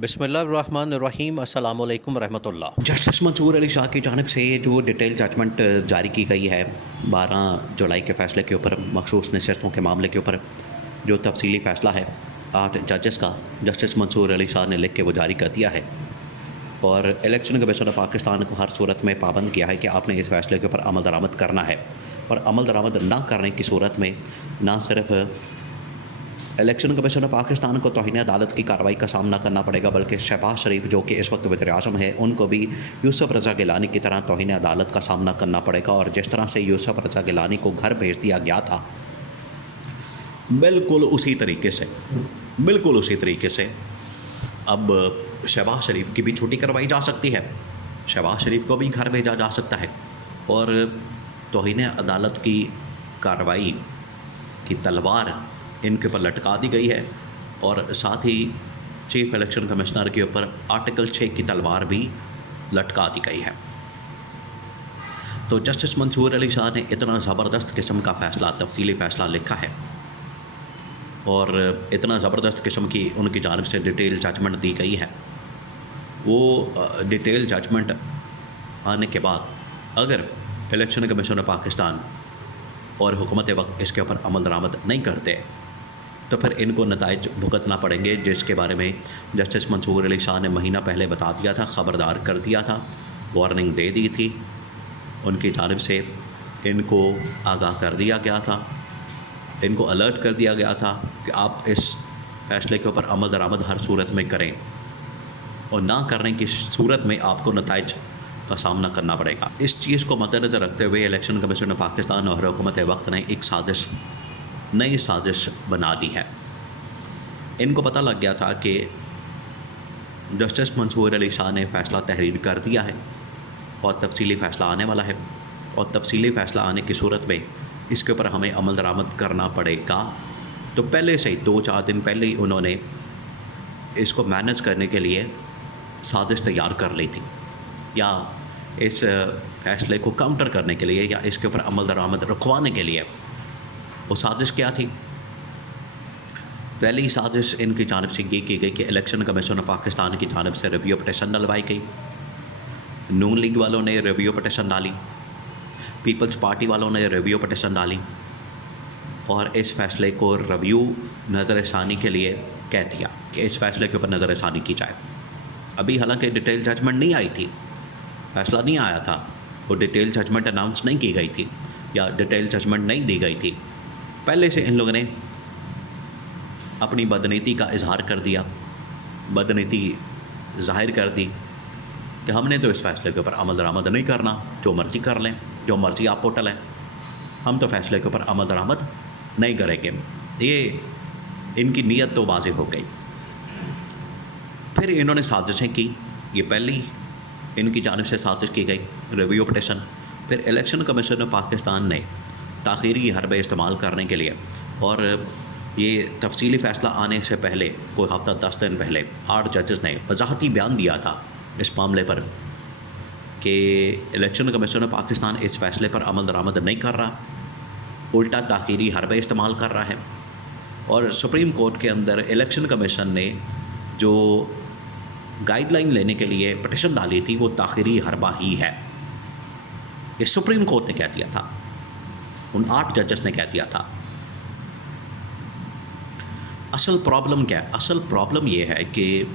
बिस्मिल्लाहिर्रहमानिर्रहीम अस्सलामु अलैकुम रहमतुल्लाह। जस्टिस मंसूर अली शाह की जानिब से जो डिटेल जजमेंट जारी की गई है 12 जुलाई के फ़ैसले के ऊपर, मखसूस नशस्तों के मामले के ऊपर जो तफसीली फ़ैसला है 8 जजेस का जस्टिस मंसूर अली शाह ने लिख के वो जारी कर दिया है और इलेक्शन कमीशन ऑफ पाकिस्तान को हर सूरत में पाबंद किया है कि आपने इस फ़ैसले के ऊपर अमल दरामद करना है। और अमल दरामद ना करने की सूरत में ना सिर्फ इलेक्शन कमीशन ऑफ पाकिस्तान को तौहीन अदालत की कार्रवाई का सामना करना पड़ेगा, बल्कि शहबाज शरीफ जो कि इस वक्त वज़ीर-ए-आज़म है उनको भी यूसुफ रज़ा गिलानी की तरह तौहीन अदालत का सामना करना पड़ेगा। और जिस तरह से यूसुफ रज़ा गिलानी को घर भेज दिया गया था, बिल्कुल उसी तरीके से अब शहबाज शरीफ की भी छुट्टी करवाई जा सकती है, शहबाज शरीफ को भी घर भेजा जा सकता है और तौहीन अदालत की कार्रवाई की तलवार इनके ऊपर लटका दी गई है। और साथ ही चीफ इलेक्शन कमिश्नर के ऊपर आर्टिकल 6 की तलवार भी लटका दी गई है। तो जस्टिस मंसूर अली शाह ने इतना ज़बरदस्त किस्म का फ़ैसला, तफसीली फ़ैसला लिखा है और इतना ज़बरदस्त किस्म की उनकी जानिब से डिटेल जजमेंट दी गई है। वो डिटेल जजमेंट आने के बाद अगर इलेक्शन कमीशन ऑफ पाकिस्तान और हुकूमत वक्त इसके ऊपर अमल दरामद नहीं करते तो फिर इनको नताइज भुगतना पड़ेंगे, जिसके बारे में जस्टिस मंसूर अली शाह ने महीना पहले बता दिया था, ख़बरदार कर दिया था, वार्निंग दे दी थी। उनकी जानिब से इनको आगाह कर दिया गया था, इनको अलर्ट कर दिया गया था कि आप इस फ़ैसले के ऊपर अमल दरामद हर सूरत में करें और ना करने की सूरत में आपको नताइज का सामना करना पड़ेगा। इस चीज़ को मद्देनज़र रखते हुए इलेक्शन कमीशन ऑफ पाकिस्तान और हुकूमत वक्त ने एक नई साजिश बना ली है। इनको पता लग गया था कि जस्टिस मंसूर अली शाह ने फ़ैसला तहरीर कर दिया है और तफसीली फ़ैसला आने वाला है और तफसीली फ़ैसला आने की सूरत में इसके ऊपर हमें अमल दरामद करना पड़ेगा। तो पहले से ही 2-4 दिन पहले ही उन्होंने इसको मैनेज करने के लिए साजिश तैयार कर ली थी, या इस फ़ैसले को काउंटर करने के लिए या इसके ऊपर अमल दरामद रुकवाने के लिए। वो साजिश क्या थी? पहली साजिश इनकी जानिब से ये की गई कि इलेक्शन कमीशन ऑफ पाकिस्तान की जानिब से रिव्यू पटिशन डलवाई गई। नून लीग वालों ने रिव्यू पटिशन डाली, पीपल्स पार्टी वालों ने रिव्यू पटिशन डाली और इस फ़ैसले को रिव्यू नज़रसानी के लिए कह दिया कि इस फ़ैसले के ऊपर नज़रसानी की जाए। अभी हालांकि डिटेल जजमेंट नहीं आई थी, फ़ैसला नहीं आया था, वो डिटेल जजमेंट अनाउंस नहीं की गई थी या डिटेल जजमेंट नहीं दी गई थी। पहले से इन लोगों ने अपनी बदनीति का इजहार कर दिया, बदनीति ज़ाहिर कर दी कि हमने तो इस फ़ैसले के ऊपर अमल दरामद नहीं करना, जो मर्ज़ी कर लें, जो मर्ज़ी आप पोटल हैं, हम तो फ़ैसले के ऊपर अमल दरामद नहीं करेंगे। ये इनकी नीयत तो वाज़ेह हो गई। फिर इन्होंने साजिशें की, ये पहली इनकी जानिब से साजिश की गई रिव्यू पटिशन। फिर इलेक्शन कमीशन ऑफ पाकिस्तान ने ताख़ीरी हरबे इस्तेमाल करने के लिए और ये तफसीली फ़ैसला आने से पहले कोई हफ़्ता 10 दिन पहले 8 जजेस ने वजाहती बयान दिया था इस मामले पर कि इलेक्शन कमीशन ऑफ पाकिस्तान इस फ़ैसले पर अमल दरामद नहीं कर रहा, उल्टा ताख़ीरी हरबे इस्तेमाल कर रहा है। और सुप्रीम कोर्ट के अंदर इलेक्शन कमीशन ने जो गाइडलाइन लेने के लिए पटिशन डाली थी वो ताख़ीरी हरबा ही है, ये सुप्रीम कोर्ट ने कह दिया था, उन 8 जजेस ने कह दिया था। असल प्रॉब्लम क्या है? असल प्रॉब्लम ये है कि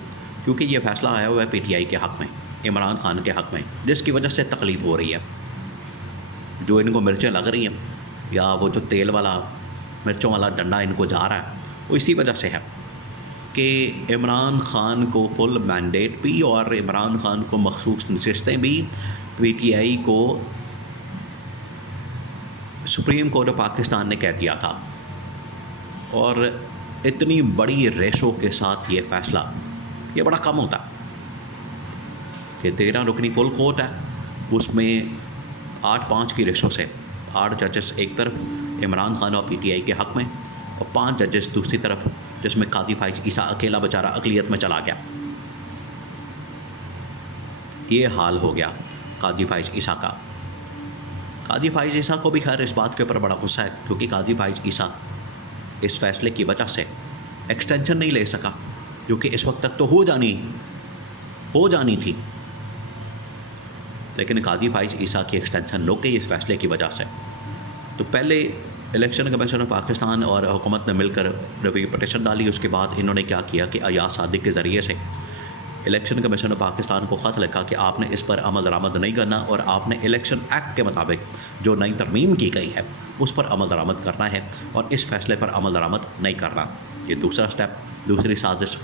क्योंकि ये फ़ैसला आया हुआ है पीटीआई के हक़ में, इमरान खान के हक़ में, जिसकी वजह से तकलीफ़ हो रही है, जो इनको मिर्चें लग रही हैं या वो जो तेल वाला मिर्चों वाला डंडा इनको जा रहा है, वो इसी वजह से है कि इमरान खान को फुल मैंडेट भी और इमरान खान को मखसूस नशिस्तें भी पीटीआई को सुप्रीम कोर्ट ऑफ पाकिस्तान ने कह दिया था। और इतनी बड़ी रेशो के साथ ये फ़ैसला, ये बड़ा कम होता कि 13 रुकनी फुल कोर्ट है, उसमें 8-5 की रेशो से 8 जजेस एक तरफ इमरान खान और पीटीआई के हक़ में और 5 जजेस दूसरी तरफ, जिसमें कादी फाइज ईसा अकेला बेचारा अक़लियत में चला गया। ये हाल हो गया कादी फाइज ईसा का। कादी फाइज ईसा को भी खैर इस बात के ऊपर बड़ा गुस्सा है क्योंकि कादी फाइज ईसा इस फ़ैसले की वजह से एक्सटेंशन नहीं ले सका जो कि इस वक्त तक तो हो जानी थी, लेकिन काजी फाइज ईसा की एक्सटेंशन रुक गई इस फैसले की वजह से। तो पहले इलेक्शन कमीशन ऑफ पाकिस्तान और हुकूमत ने मिलकर रिव्यू पटिशन डाली। उसके बाद इन्होंने क्या किया कि अयाज सादिक के ज़रिए से इलेक्शन कमीशन ऑफ पाकिस्तान को ख़त लिखा कि आपने इस पर अमल दरामद नहीं करना और आपने इलेक्शन एक्ट के मुताबिक जो नई तरमीम की गई है उस पर अमल दरामद करना है और इस फैसले पर अमल दरामद नहीं करना। ये दूसरा स्टेप, दूसरी साजिश।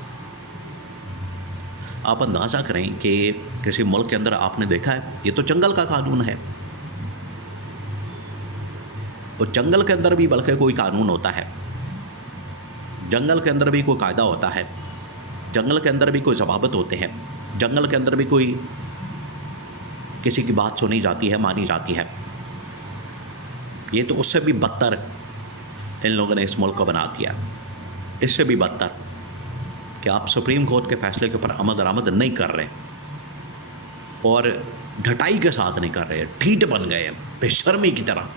आप अंदाज़ा करें कि किसी मुल्क के अंदर आपने देखा है, ये तो जंगल का कानून है, और जंगल के अंदर भी बल्कि कोई कानून होता है, जंगल के अंदर भी कोई कायदा होता है, जंगल के अंदर भी कोई ज़वाबित होते हैं, जंगल के अंदर भी कोई किसी की बात सुनी जाती है, मानी जाती है। ये तो उससे भी बदतर इन लोगों ने इस मुल्क को बना दिया। इससे भी बदतर कि आप सुप्रीम कोर्ट के फैसले के ऊपर अमल दरामद नहीं कर रहे और ढटाई के साथ नहीं कर रहे, ठीठ बन गए, बेशर्मी की तरह।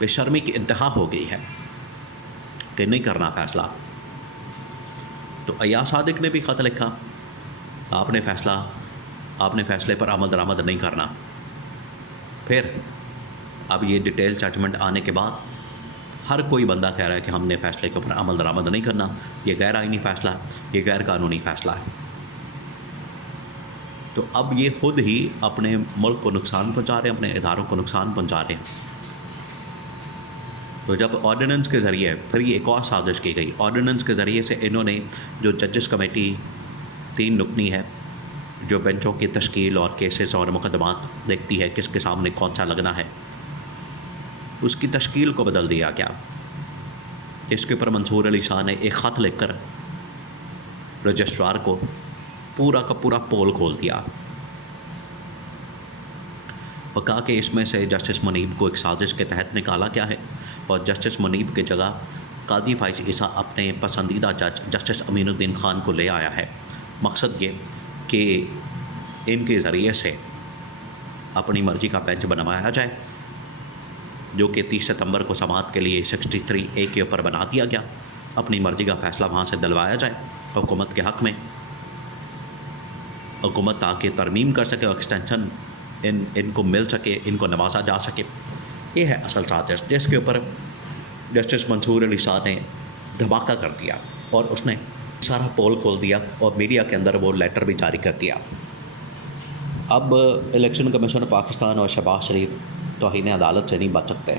बेशर्मी की इंतहा हो गई है कि नहीं करना फैसला। तो अयाज सादिक ने भी ख़त लिखा, आपने फैसले पर अमल दरामद नहीं करना। फिर अब ये डिटेल जजमेंट आने के बाद हर कोई बंदा कह रहा है कि हमने फैसले के ऊपर अमल दरामद नहीं करना, ये गैर आइनी फ़ैसला है, ये गैर कानूनी फ़ैसला है। तो अब ये खुद ही अपने मुल्क को नुकसान पहुँचा रहे हैं, अपने इदारों को नुकसान पहुँचा रहे हैं। तो जब ऑर्डिनेंस के ज़रिए, फिर ये एक और साजिश की गई, ऑर्डिनेंस के ज़रिए से इन्होंने जो जजेस कमेटी 3 रुकनी है जो बेंचों की तश्कील और केसेस और मुकदमात देखती है किसके सामने कौन सा लगना है, उसकी तश्कील को बदल दिया गया। इसके ऊपर मंसूर अली शाह ने एक ख़त लिखकर रजिस्ट्रार को पूरा का पूरा पोल खोल दिया और कहा कि इसमें से जस्टिस मुनीब को एक साजिश के तहत निकाला गया है और जस्टिस मुनीब की जगह काजी फाइज ईसा अपने पसंदीदा जज जस्टिस अमीनुद्दीन ख़ान को ले आया है। मकसद ये कि इनके ज़रिए से अपनी मर्ज़ी का बेंच बनवाया जाए, जो कि 30 सितंबर को समाअत के लिए 63A के ऊपर बना दिया गया। अपनी मर्ज़ी का फ़ैसला वहाँ से दिलवाया जाए हुकूमत के हक़ में, हुकूमत ताकि तरमीम कर सके और एक्सटेंशन इनको मिल सके, इनको नवाजा जा सके। ये है असल साजिश, जिसके ऊपर जस्टिस मंसूर अली शाह ने धमाका कर दिया और उसने सारा पोल खोल दिया और मीडिया के अंदर वो लेटर भी जारी कर दिया। अब इलेक्शन कमीशन पाकिस्तान और शहबाज शरीफ तौहीन अदालत से नहीं बच सकते।